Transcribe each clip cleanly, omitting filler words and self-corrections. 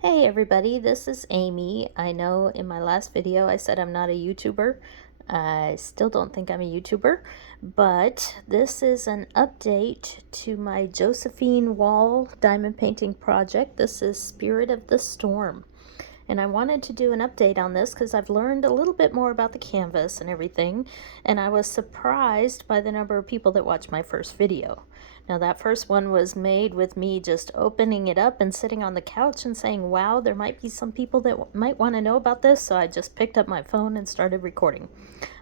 Hey everybody, this is Amy. I know in my last video I said I'm not a YouTuber. I still don't think I'm a YouTuber, but this is an update to my Josephine wall diamond painting project. This is Spirit of the Storm. And I wanted to do an update on this because I've learned a little bit more about the canvas and everything, and I was surprised by the number of people that watched my first video. Now that first one was made with me just opening it up and sitting on the couch and saying, wow, there might be some people that might want to know about this, so I just picked up my phone and started recording.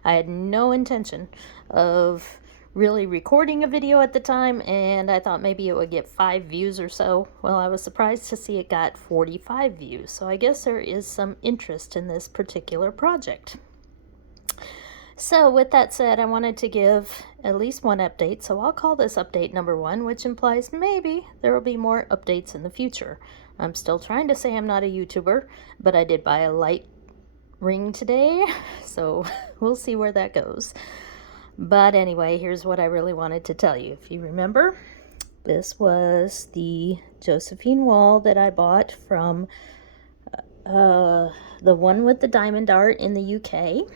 I had no intention of really recording a video at the time, and I thought maybe it would get 5 views or so. Well, I was surprised to see it got 45 views, so I guess there is some interest in this particular project. So with that said, I wanted to give at least one update, so I'll call this update number 1, which implies maybe there will be more updates in the future. I'm still trying to say I'm not a YouTuber, but I did buy a light ring today, so we'll see where that goes. But anyway, here's what I really wanted to tell you. If you remember, this was the Josephine wall that I bought from the one with the diamond art in the UK.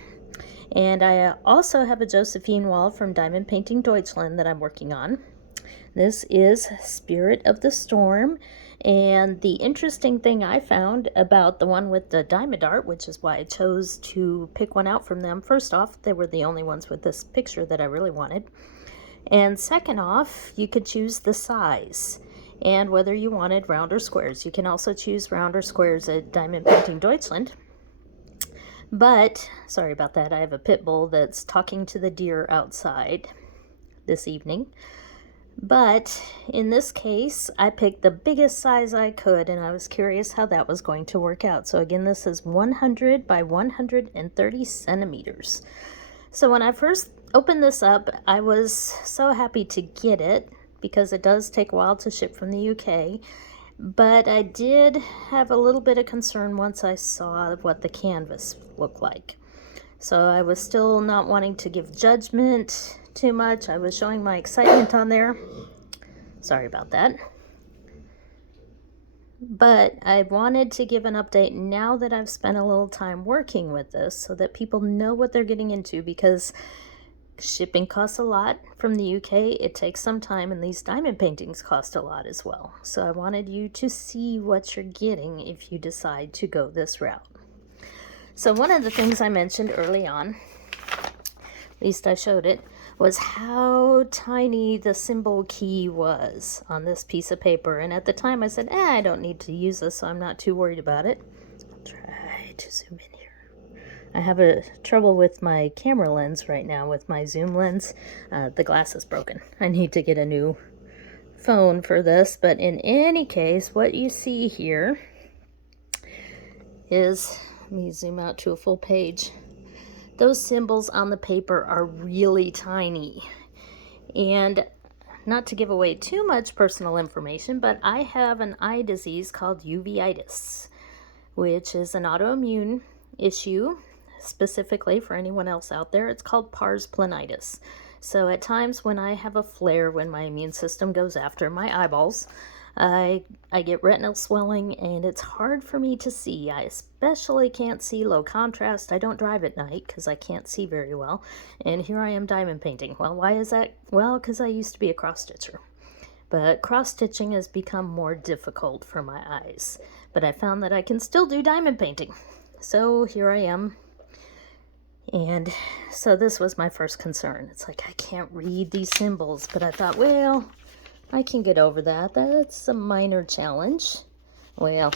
And I also have a Josephine wall from Diamond Painting Deutschland that I'm working on. This is Spirit of the Storm. And the interesting thing I found about the one with the diamond art, which is why I chose to pick one out from them, first off, they were the only ones with this picture that I really wanted. And second off, you could choose the size and whether you wanted round or squares. You can also choose round or squares at Diamond Painting Deutschland. But, sorry about that, I have a pit bull that's talking to the deer outside this evening. But in this case, I picked the biggest size I could, and I was curious how that was going to work out. So again, this is 100 by 130 centimeters. So when I first opened this up, I was so happy to get it because it does take a while to ship from the UK. But I did have a little bit of concern once I saw what the canvas looked like. So I was still not wanting to give judgment too much. I was showing my excitement on there. Sorry about that. But I wanted to give an update now that I've spent a little time working with this so that people know what they're getting into, because shipping costs a lot from the UK. It takes some time, and these diamond paintings cost a lot as well. So I wanted you to see what you're getting if you decide to go this route. So one of the things I mentioned early on, at least I showed it, was how tiny the symbol key was on this piece of paper. And at the time I said, I don't need to use this, so I'm not too worried about it. I'll try to zoom in here. I have a trouble with my camera lens right now, with my zoom lens. The glass is broken. I need to get a new phone for this. But in any case, what you see here is, let me zoom out to a full page. Those symbols on the paper are really tiny. And not to give away too much personal information, but I have an eye disease called uveitis, which is an autoimmune issue. Specifically, for anyone else out there, it's called pars planitis. So at times when I have a flare, when my immune system goes after my eyeballs, I get retinal swelling, and it's hard for me to see. I especially can't see low contrast. I don't drive at night because I can't see very well. And here I am diamond painting. Well, why is that? Well, because I used to be a cross-stitcher. But cross-stitching has become more difficult for my eyes. But I found that I can still do diamond painting. So here I am. And so this was my first concern. It's like, I can't read these symbols. But I thought, well, I can get over that. That's a minor challenge. Well,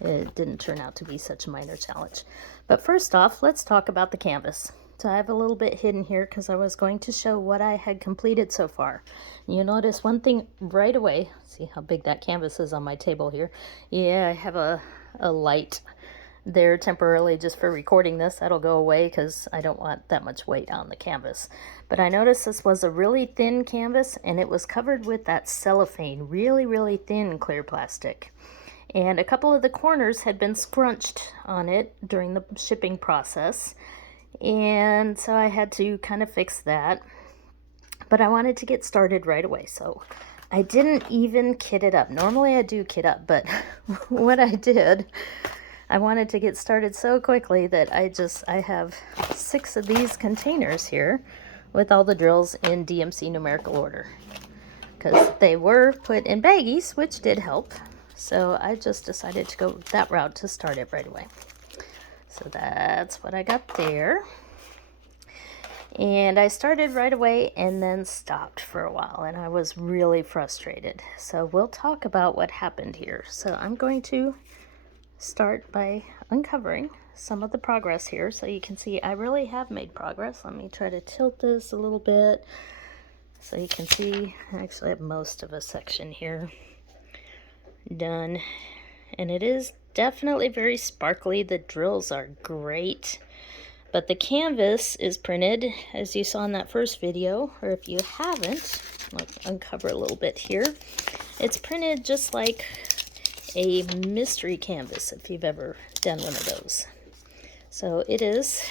it didn't turn out to be such a minor challenge. But first off, let's talk about the canvas. So I have a little bit hidden here because I was going to show what I had completed so far. You'll notice one thing right away. See how big that canvas is on my table here. Yeah, I have a light there temporarily just for recording this. That'll go away because I don't want that much weight on the canvas. But I noticed this was a really thin canvas, and it was covered with that cellophane, really, really thin clear plastic. And a couple of the corners had been scrunched on it during the shipping process. And so I had to kind of fix that. But I wanted to get started right away. So I didn't even kit it up. Normally I do kit up, but what I did, I wanted to get started so quickly that I have 6 of these containers here with all the drills in DMC numerical order, because they were put in baggies, which did help. So I just decided to go that route to start it right away. So that's what I got there. And I started right away and then stopped for a while, and I was really frustrated. So we'll talk about what happened here. So I'm going to start by uncovering some of the progress here so you can see I really have made progress. Let me try to tilt this a little bit so you can see I actually have most of a section here done, and it is definitely very sparkly. The drills are great, but the canvas is printed as you saw in that first video, or if you haven't, let's uncover a little bit here. It's printed just like a mystery canvas, if you've ever done one of those. So it is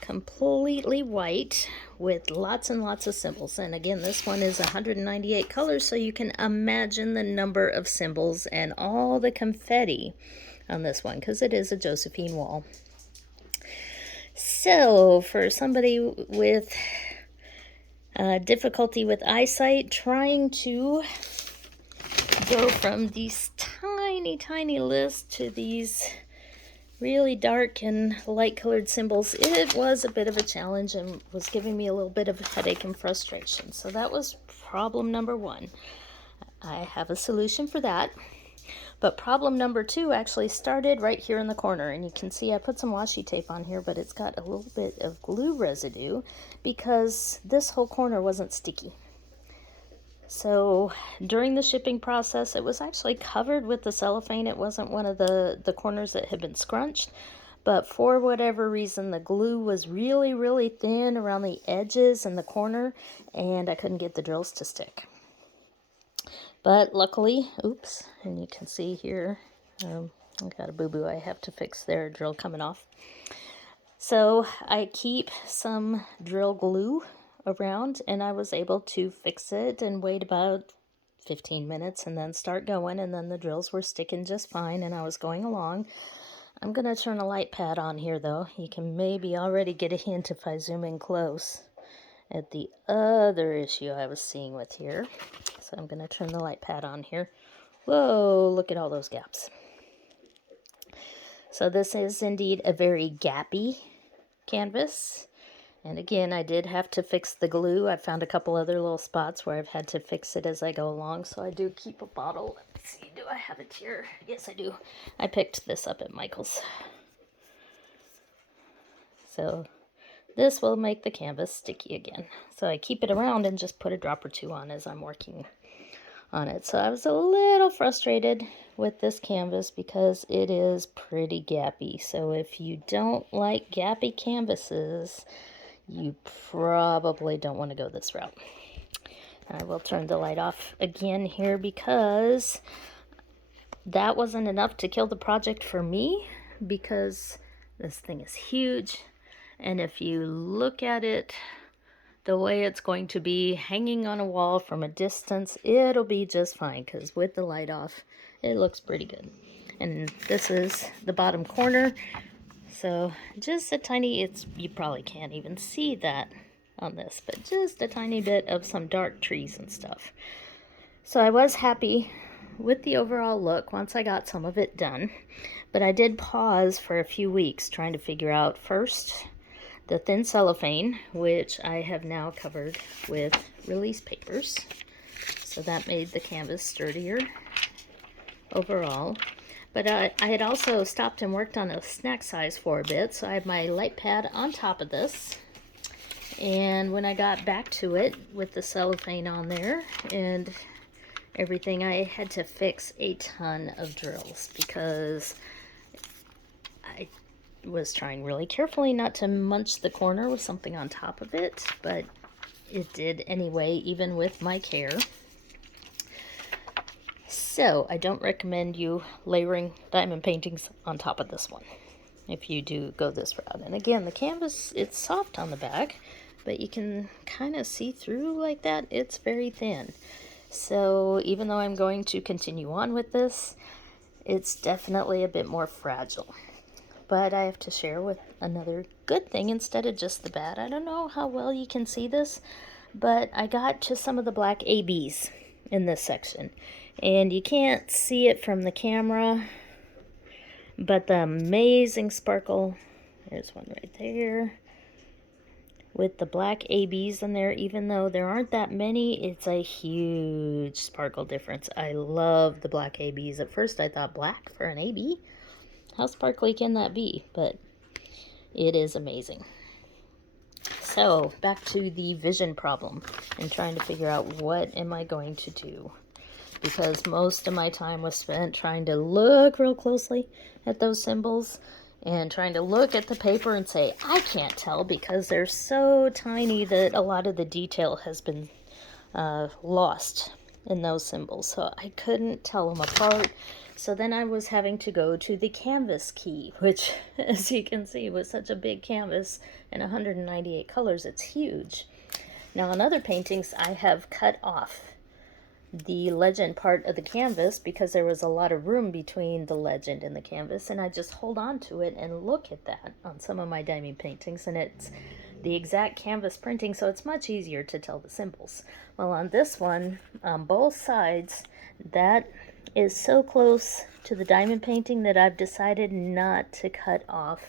completely white with lots and lots of symbols. And again, this one is 198 colors, so you can imagine the number of symbols and all the confetti on this one, because it is a Josephine wall. So for somebody with difficulty with eyesight, trying to go from these tiny lists to these really dark and light colored symbols, it was a bit of a challenge and was giving me a little bit of headache and frustration. So that was problem number 1. I have a solution for that. But problem number 2 actually started right here in the corner, and you can see I put some washi tape on here, but it's got a little bit of glue residue because this whole corner wasn't sticky. So during the shipping process, it was actually covered with the cellophane. It wasn't one of the corners that had been scrunched, but for whatever reason, the glue was really thin around the edges and the corner, and I couldn't get the drills to stick. But luckily, oops, and you can see here, I got a boo-boo I have to fix there, drill coming off. So I keep some drill glue around, and I was able to fix it and wait about 15 minutes and then start going, and then the drills were sticking just fine and I was going along. I'm going to turn a light pad on here though. You can maybe already get a hint if I zoom in close at the other issue I was seeing with here. So I'm going to turn the light pad on here. Whoa, look at all those gaps. So this is indeed a very gappy canvas. And again, I did have to fix the glue. I found a couple other little spots where I've had to fix it as I go along. So I do keep a bottle. Let's see, do I have it here? Yes, I do. I picked this up at Michael's. So this will make the canvas sticky again. So I keep it around and just put a drop or 2 on as I'm working on it. So I was a little frustrated with this canvas because it is pretty gappy. So if you don't like gappy canvases, you probably don't want to go this route. I will turn the light off again here because that wasn't enough to kill the project for me, because this thing is huge. And if you look at it the way it's going to be hanging on a wall from a distance, it'll be just fine, because with the light off, it looks pretty good. And this is the bottom corner. So just a tiny, you probably can't even see that on this, but just a tiny bit of some dark trees and stuff. So I was happy with the overall look once I got some of it done, but I did pause for a few weeks trying to figure out first the thin cellophane, which I have now covered with release papers. So that made the canvas sturdier overall. But I had also stopped and worked on a snack size for a bit, so I have my light pad on top of this. And when I got back to it with the cellophane on there and everything, I had to fix a ton of drills because I was trying really carefully not to munch the corner with something on top of it, but it did anyway, even with my care. So I don't recommend you layering diamond paintings on top of this one if you do go this route. And again, the canvas, it's soft on the back, but you can kind of see through like that. It's very thin. So even though I'm going to continue on with this, it's definitely a bit more fragile. But I have to share with another good thing instead of just the bad. I don't know how well you can see this, but I got to some of the black ABs in this section. And you can't see it from the camera, but the amazing sparkle, there's one right there, with the black ABs in there, even though there aren't that many, it's a huge sparkle difference. I love the black ABs. At first I thought, black for an AB? How sparkly can that be? But it is amazing. So back to the vision problem and trying to figure out what am I going to do, because most of my time was spent trying to look real closely at those symbols and trying to look at the paper and say, I can't tell, because they're so tiny that a lot of the detail has been lost in those symbols. So I couldn't tell them apart. So then I was having to go to the canvas key, which, as you can see, was such a big canvas and 198 colors. It's huge. Now on other paintings, I have cut off the legend part of the canvas because there was a lot of room between the legend and the canvas, and I just hold on to it and look at that on some of my diamond paintings, and it's the exact canvas printing, so it's much easier to tell the symbols. Well, on this one, on both sides, that is so close to the diamond painting that I've decided not to cut off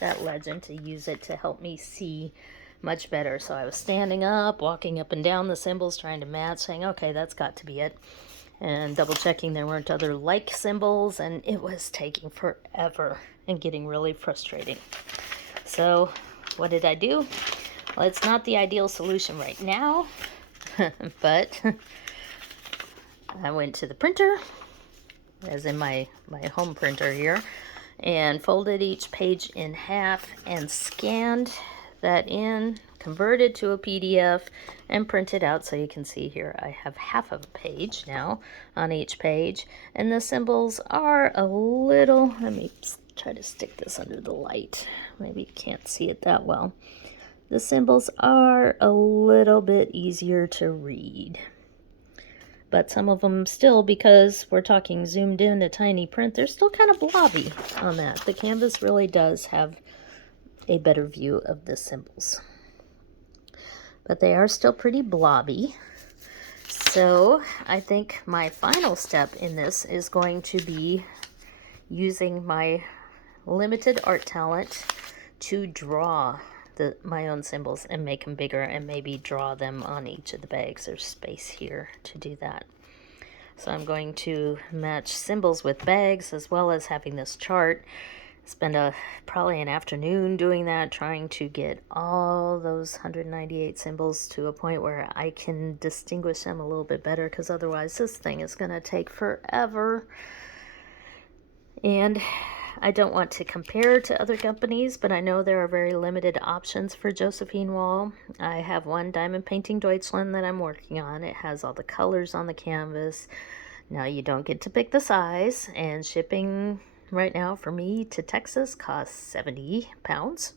that legend, to use it to help me see much better. So I was standing up, walking up and down the symbols, trying to match, saying, okay, that's got to be it, and double checking there weren't other like symbols, and it was taking forever and getting really frustrating. So what did I do? Well, it's not the ideal solution right now, but I went to the printer, as in my home printer here, and folded each page in half and scanned that in, converted to a PDF, and printed out. So you can see here I have half of a page now on each page, and the symbols are a little, let me try to stick this under the light, maybe you can't see it that well. The symbols are a little bit easier to read, but some of them still, because we're talking zoomed in to tiny print, they're still kind of blobby on that. The canvas really does have a better view of the symbols, but they are still pretty blobby. So I think my final step in this is going to be using my limited art talent to draw my own symbols and make them bigger, and maybe draw them on each of the bags. There's space here to do that. So I'm going to match symbols with bags, as well as having this chart. Spend probably an afternoon doing that, trying to get all those 198 symbols to a point where I can distinguish them a little bit better, because otherwise this thing is going to take forever. And I don't want to compare to other companies, but I know there are very limited options for Josephine Wall. I have one Diamond Painting Deutschland that I'm working on. It has all the colors on the canvas. Now you don't get to pick the size, and shipping right now for me to Texas costs 70 pounds.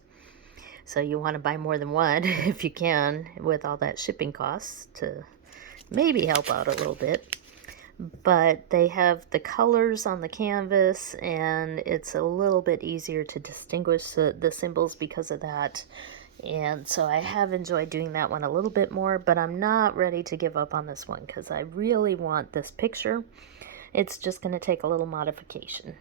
So you want to buy more than one if you can, with all that shipping costs, to maybe help out a little bit. But they have the colors on the canvas, and it's a little bit easier to distinguish the symbols because of that. And so I have enjoyed doing that one a little bit more, but I'm not ready to give up on this one because I really want this picture. It's just going to take a little modification.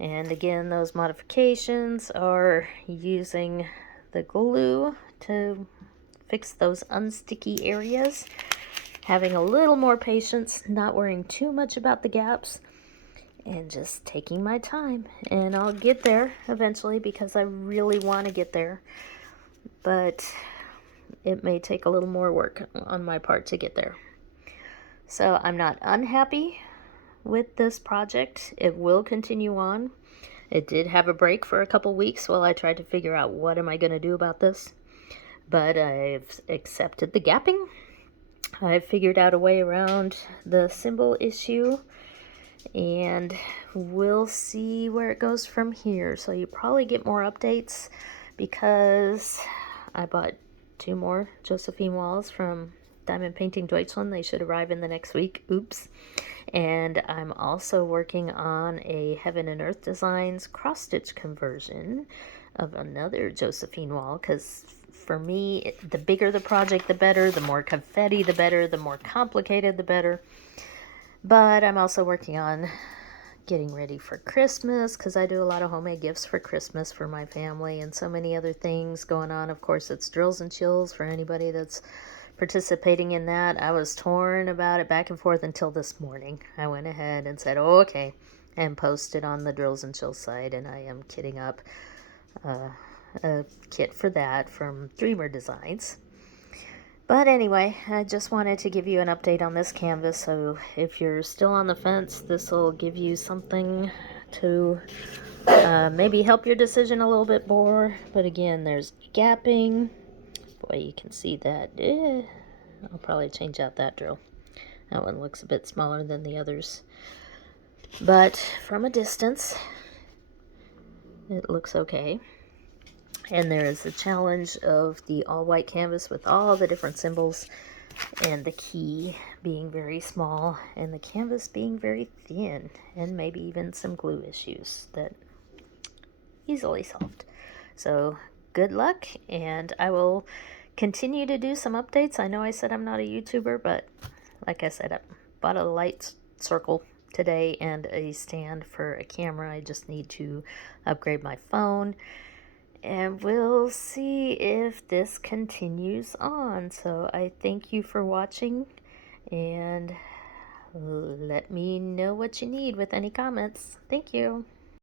And again, those modifications are using the glue to fix those unsticky areas, having a little more patience, not worrying too much about the gaps, and just taking my time. And I'll get there eventually, because I really want to get there, but it may take a little more work on my part to get there. So I'm not unhappy with this project. It will continue on. It did have a break for a couple weeks while I tried to figure out what am I going to do about this, but I've accepted the gapping. I've figured out a way around the symbol issue, and we'll see where it goes from here. So you probably get more updates, because I bought 2 more Josephine walls from Diamond Painting Deutschland. They should arrive in the next week. Oops. And I'm also working on a Heaven and Earth Designs cross-stitch conversion of another Josephine wall, because for me, the bigger the project, the better. The more confetti, the better. The more complicated, the better. But I'm also working on getting ready for Christmas, because I do a lot of homemade gifts for Christmas for my family and so many other things going on. Of course, it's Drills and Chills for anybody that's participating in that. I was torn about it back and forth until this morning. I went ahead and said, oh, okay, and posted on the Drills and Chills site, and I am kitting up a kit for that from Dreamer Designs. But anyway, I just wanted to give you an update on this canvas, so if you're still on the fence, this will give you something to maybe help your decision a little bit more. But again, there's gapping. Boy, you can see that. I'll probably change out that drill. That one looks a bit smaller than the others. But from a distance, it looks okay. And there is the challenge of the all-white canvas with all the different symbols and the key being very small and the canvas being very thin, and maybe even some glue issues that easily solved. So good luck, and I will continue to do some updates. I know I said I'm not a YouTuber, but like I said, I bought a light circle today and a stand for a camera. I just need to upgrade my phone, and we'll see if this continues on. So I thank you for watching, and let me know what you need with any comments. Thank you.